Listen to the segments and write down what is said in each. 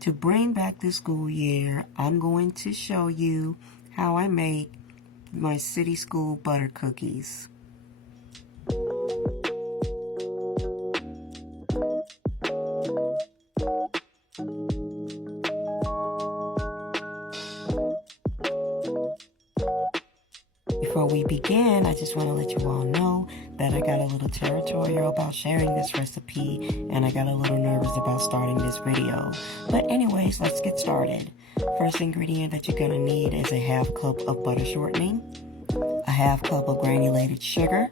To bring back the school year, I'm going to show you how I make my City School butter cookies. Before we begin, I just want to let you all know that I got a little territorial about sharing this recipe, and I got a little nervous about starting this video. But anyways, let's get started. First ingredient that you're going to need is a half cup of butter shortening, a half cup of granulated sugar,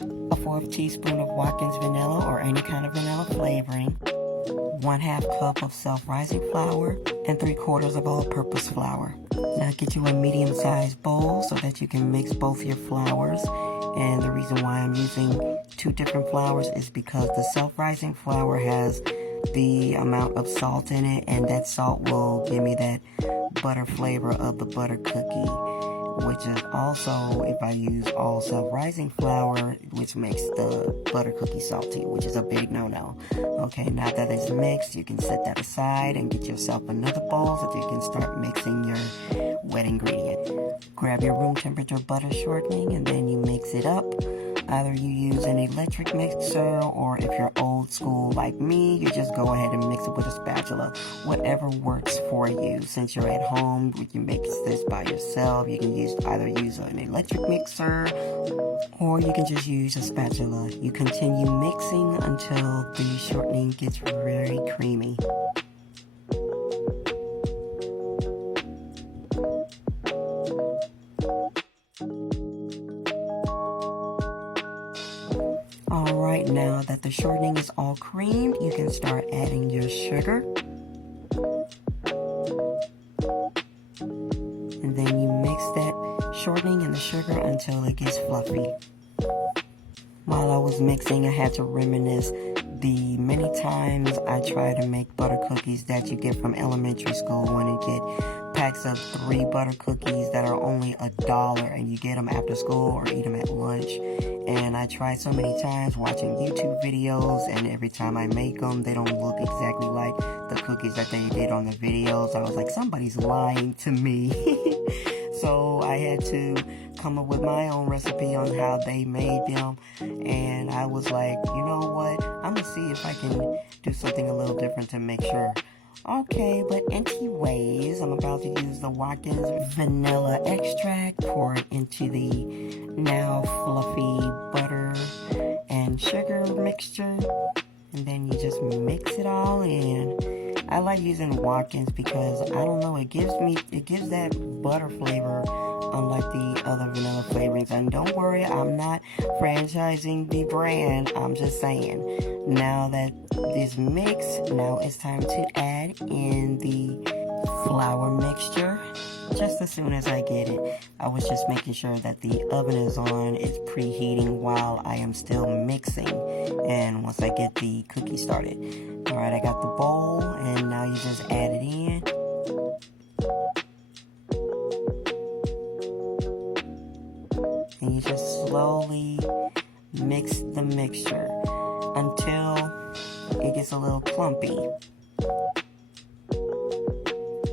a fourth teaspoon of Watkins vanilla or any kind of vanilla flavoring, 1/2 cup of self-rising flour, and 3/4 of all-purpose flour. Now get you a medium-sized bowl so that you can mix both your flours. And the reason why I'm using 2 different flours is because the self-rising flour has the amount of salt in it, and that salt will give me that butter flavor of the butter cookie, which is also, if I use all self-rising flour, which makes the butter cookie salty, which is a big no-no. Okay, now that it's mixed, you can set that aside and get yourself another bowl so that you can start mixing your wet ingredient. Grab your room temperature butter shortening and then you mix it up. Either you use an electric mixer, or if you're old school like me, you just go ahead and mix it with a spatula. Whatever works for you. Since you're at home, you can mix this by yourself. You can either use an electric mixer, or you can just use a spatula. You continue mixing until the shortening gets very creamy. Alright, now that the shortening is all creamed, you can start adding your sugar. And then you mix that shortening and the sugar until it gets fluffy. While I was mixing, I had to reminisce the many times I try to make butter cookies that you get from elementary school when you get packs of 3 butter cookies that are only $1, and you get them after school or eat them at lunch. And I tried so many times watching YouTube videos, and every time I make them, they don't look exactly like the cookies that they did on the videos. I was like, somebody's lying to me. So I had to come up with my own recipe on how they made them. And I was like, you know what? I'm gonna see if I can do something a little different to make sure. Okay, but anyways, I'm about to use the Watkins vanilla extract, pour it into the now fluffy butter and sugar mixture, and then you just mix it all in. I like using Watkins because, I don't know, it gives that butter flavor unlike the other vanilla flavorings. And don't worry, I'm not franchising the brand, I'm just saying. Now that this mixed, now it's time to add in the flour mixture just as soon as I get it. I was just making sure that the oven is on, it's preheating while I am still mixing, and once I get the cookie started. Alright, I got the bowl, and now you just add it in. And you just slowly mix the mixture until it gets a little clumpy.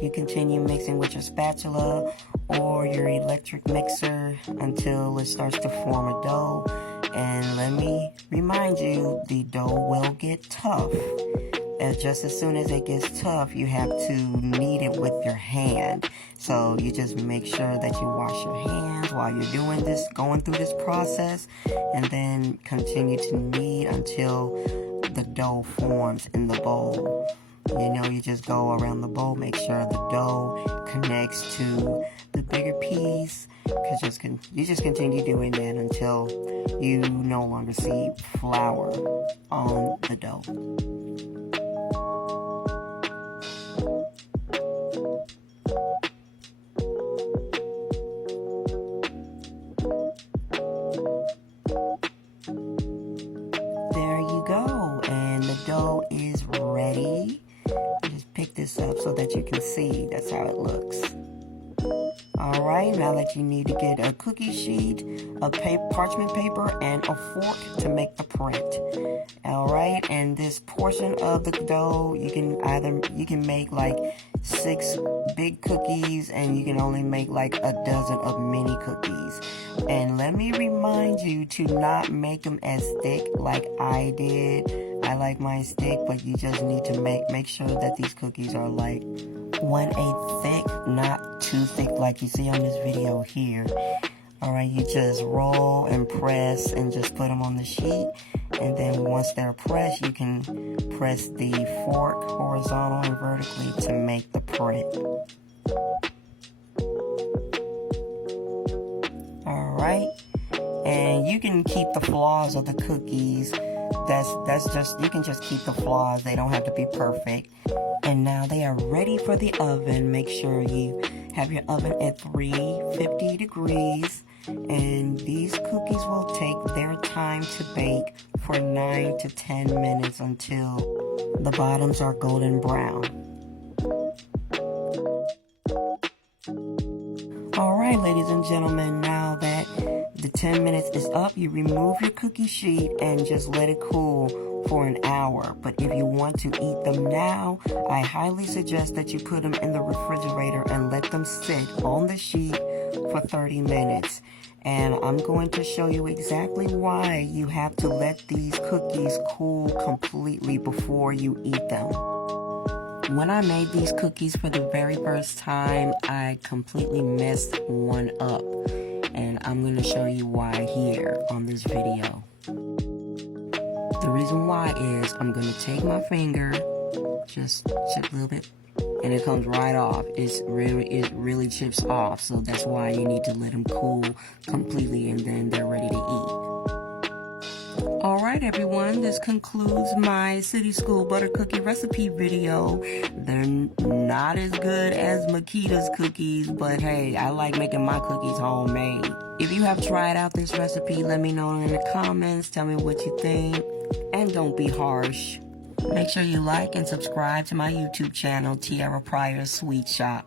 You continue mixing with your spatula or your electric mixer until it starts to form a dough. And let me remind you, the dough will get tough. And just as soon as it gets tough, you have to knead it with your hand. So you just make sure that you wash your hands while you're doing this, going through this process, and then continue to knead until the dough forms in the bowl. You know, you just go around the bowl, make sure the dough connects to the bigger piece. You just continue doing that until you no longer see flour on the dough. There you go, and the dough is ready. Just pick this up so that you can see. That's how it looks. Alright, now that you need to get a cookie sheet, a parchment paper, and a fork to make the print. Alright, and this portion of the dough, you can make like 6 big cookies, and you can only make like a dozen of mini cookies. And let me remind you to not make them as thick like I did. I like mine thick, but you just need to make sure that these cookies are like 1/8 thick, not too thick like you see on this video here. Alright, you just roll and press and just put them on the sheet, and then once they're pressed, you can press the fork horizontal and vertically to make the print. Alright, and you can keep the flaws of the cookies. That's just, you can just keep the flaws, they don't have to be perfect. And now they are ready for the oven. Make sure you have your oven at 350 degrees. And these cookies will take their time to bake for 9 to 10 minutes until the bottoms are golden brown. Alright, ladies and gentlemen, now that the 10 minutes is up, you remove your cookie sheet and just let it cool for an hour. But if you want to eat them now, I highly suggest that you put them in the refrigerator and let them sit on the sheet for 30 minutes. And I'm going to show you exactly why you have to let these cookies cool completely before you eat them. When I made these cookies for the very first time, I completely messed one up. And I'm going to show you why here on this video. The reason why is I'm going to take my finger, just chip a little bit, and it comes right off. It really chips off, so that's why you need to let them cool completely and then they're ready to eat. Alright everyone, this concludes my City School Butter Cookie recipe video. They're not as good as Makita's cookies, but hey, I like making my cookies homemade. If you have tried out this recipe, let me know in the comments, tell me what you think, and don't be harsh. Make sure you like and subscribe to my YouTube channel, Tiara Pryor Sweet Shop.